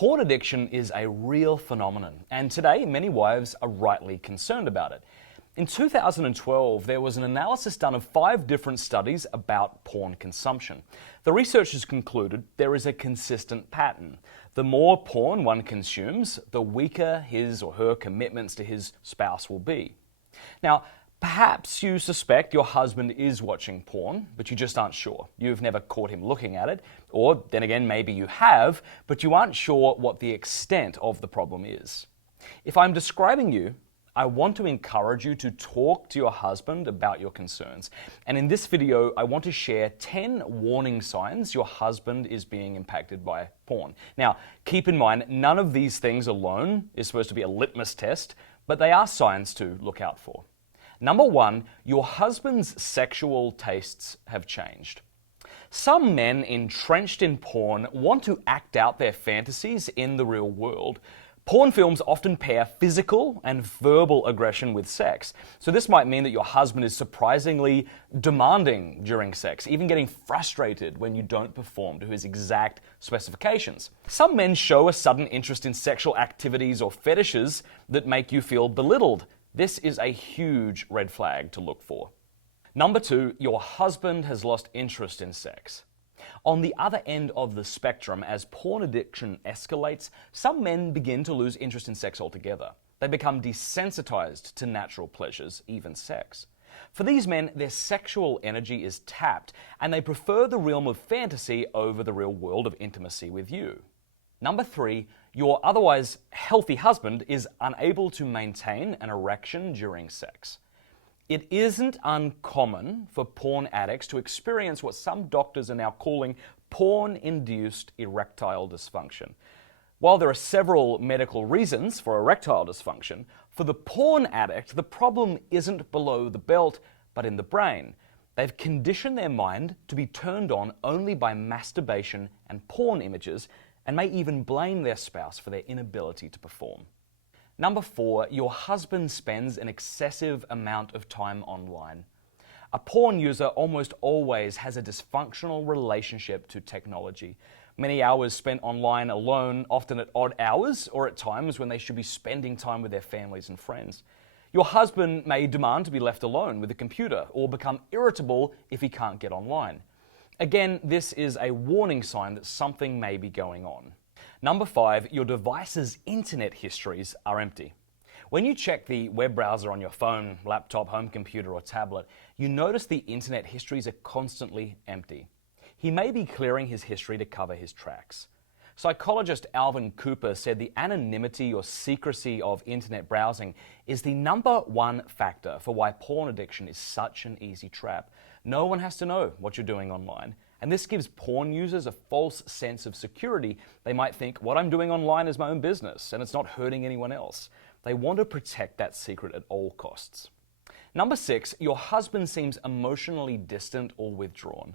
Porn addiction is a real phenomenon, and today many wives are rightly concerned about it. In 2012, there was an analysis done of 5 different studies about porn consumption. The researchers concluded there is a consistent pattern. The more porn one consumes, the weaker his or her commitments to his spouse will be. Now, perhaps you suspect your husband is watching porn, but you just aren't sure. You've never caught him looking at it, or then again, maybe you have, but you aren't sure what the extent of the problem is. If I'm describing you, I want to encourage you to talk to your husband about your concerns. And in this video, I want to share 10 warning signs your husband is being impacted by porn. Now, keep in mind, none of these things alone is supposed to be a litmus test, but they are signs to look out for. Number 1, your husband's sexual tastes have changed. Some men entrenched in porn want to act out their fantasies in the real world. Porn films often pair physical and verbal aggression with sex. So this might mean that your husband is surprisingly demanding during sex, even getting frustrated when you don't perform to his exact specifications. Some men show a sudden interest in sexual activities or fetishes that make you feel belittled. This is a huge red flag to look for. Number 2, your husband has lost interest in sex. On the other end of the spectrum, as porn addiction escalates, some men begin to lose interest in sex altogether. They become desensitized to natural pleasures, even sex. For these men, their sexual energy is tapped, and they prefer the realm of fantasy over the real world of intimacy with you. Number 3, your otherwise healthy husband is unable to maintain an erection during sex. It isn't uncommon for porn addicts to experience what some doctors are now calling porn-induced erectile dysfunction. While there are several medical reasons for erectile dysfunction, for the porn addict, the problem isn't below the belt, but in the brain. They've conditioned their mind to be turned on only by masturbation and porn images, and may even blame their spouse for their inability to perform. Number 4, your husband spends an excessive amount of time online. A porn user almost always has a dysfunctional relationship to technology. Many hours spent online alone, often at odd hours or at times when they should be spending time with their families and friends. Your husband may demand to be left alone with the computer or become irritable if he can't get online. Again, this is a warning sign that something may be going on. Number 5, your device's internet histories are empty. When you check the web browser on your phone, laptop, home computer, or tablet, you notice the internet histories are constantly empty. He may be clearing his history to cover his tracks. Psychologist Alvin Cooper said the anonymity or secrecy of internet browsing is the number 1 factor for why porn addiction is such an easy trap. No one has to know what you're doing online. And this gives porn users a false sense of security. They might think, what I'm doing online is my own business, and it's not hurting anyone else. They want to protect that secret at all costs. Number 6, your husband seems emotionally distant or withdrawn.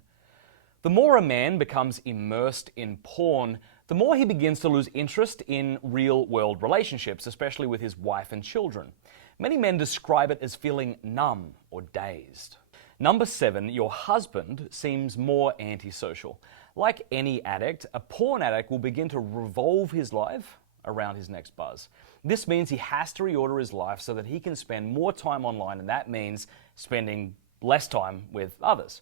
The more a man becomes immersed in porn, the more he begins to lose interest in real-world relationships, especially with his wife and children. Many men describe it as feeling numb or dazed. Number 7, your husband seems more antisocial. Like any addict, a porn addict will begin to revolve his life around his next buzz. This means he has to reorder his life so that he can spend more time online, and that means spending less time with others.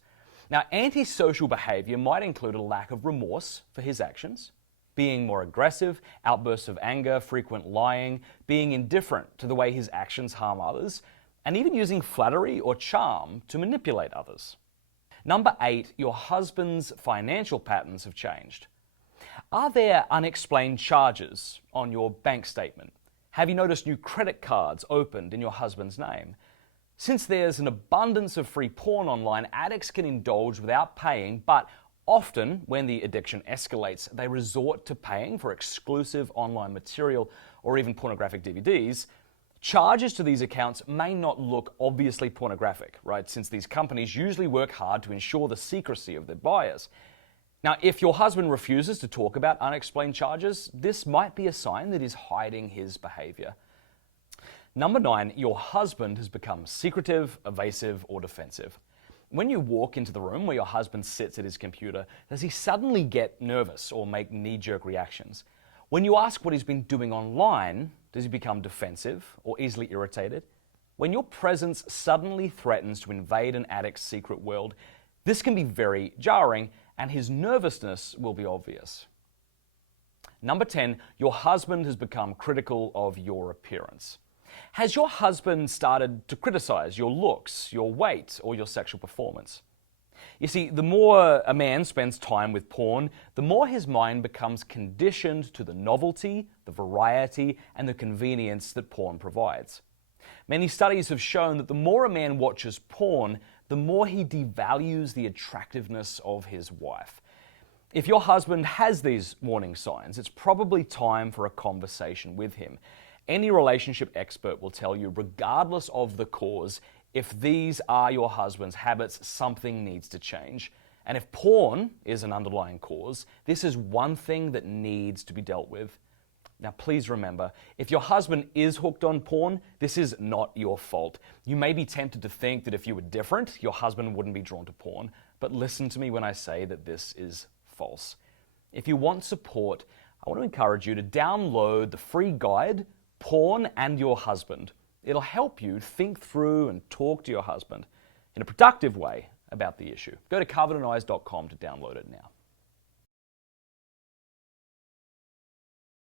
Now, antisocial behavior might include a lack of remorse for his actions, being more aggressive, outbursts of anger, frequent lying, being indifferent to the way his actions harm others, and even using flattery or charm to manipulate others. Number 8, your husband's financial patterns have changed. Are there unexplained charges on your bank statement? Have you noticed new credit cards opened in your husband's name? Since there's an abundance of free porn online, addicts can indulge without paying, but often, when the addiction escalates, they resort to paying for exclusive online material or even pornographic DVDs. Charges to these accounts may not look obviously pornographic, right? Since these companies usually work hard to ensure the secrecy of their buyers. Now, if your husband refuses to talk about unexplained charges, this might be a sign that he's hiding his behavior. Number 9, your husband has become secretive, evasive, or defensive. When you walk into the room where your husband sits at his computer, does he suddenly get nervous or make knee-jerk reactions? When you ask what he's been doing online, does he become defensive or easily irritated? When your presence suddenly threatens to invade an addict's secret world, this can be very jarring, and his nervousness will be obvious. Number 10, your husband has become critical of your appearance. Has your husband started to criticize your looks, your weight, or your sexual performance? You see, the more a man spends time with porn, the more his mind becomes conditioned to the novelty, the variety, and the convenience that porn provides. Many studies have shown that the more a man watches porn, the more he devalues the attractiveness of his wife. If your husband has these warning signs, it's probably time for a conversation with him. Any relationship expert will tell you, regardless of the cause, if these are your husband's habits, something needs to change. And if porn is an underlying cause, this is one thing that needs to be dealt with. Now, please remember, if your husband is hooked on porn, this is not your fault. You may be tempted to think that if you were different, your husband wouldn't be drawn to porn. But listen to me when I say that this is false. If you want support, I want to encourage you to download the free guide, Porn and Your Husband. It'll help you think through and talk to your husband in a productive way about the issue. Go to covenanteyes.com to download it now.